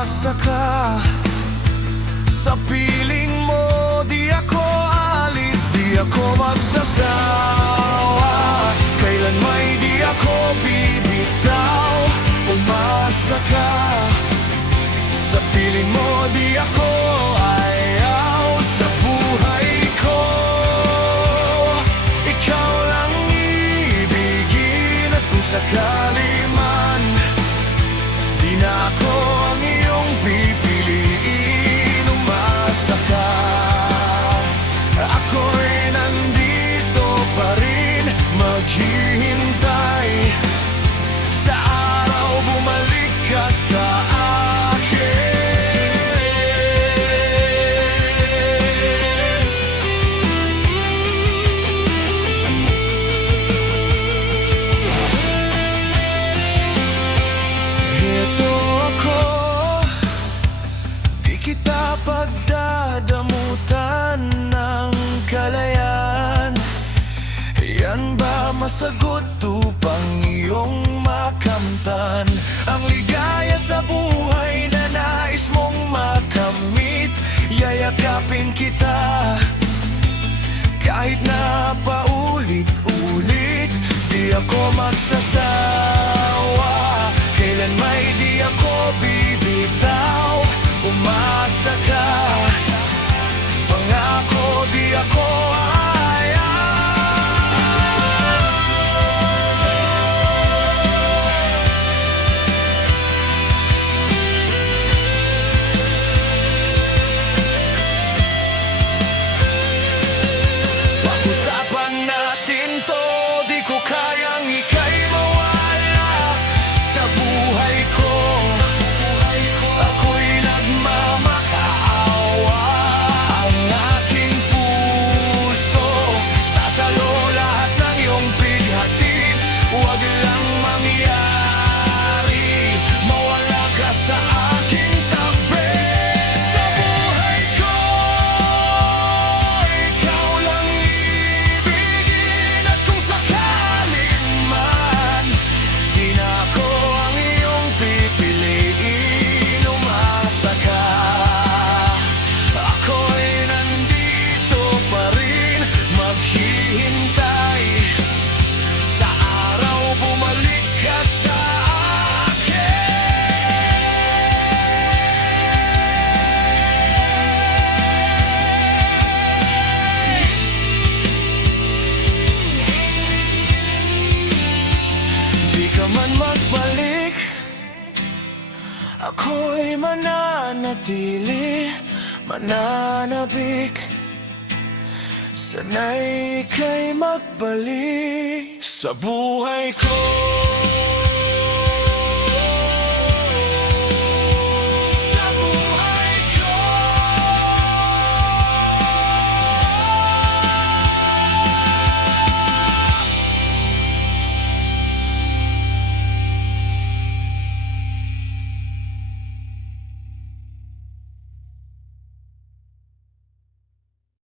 umasa ka. Sa piling mo di ako alis, di ako magsasawa. Kailan may di ako bibitaw. Umasa ka. Sa piling mo di ako ayaw. Sa buhay ko ikaw lang ibigin. At kung sakali man di na ako ang iyong pipiliin. Umasa ka. Ako'y nandito pa rin maghihintay. Sa araw bumalik ka sa akin. Heto ako, di kita pagdadamutan ng kalayaan. Yan ba masagot upang iyong makamtan ang ligaya sa buhay na nais mong makamit? Yayakapin kita kahit na paulit-ulit. Di ako magsasawa. Kailan may di ako bibitaw. Umasa ka. Pangako di ako man magbalik. Ako'y mananatili, mananabik. Sana'y ika'y magbalik sa buhay ko.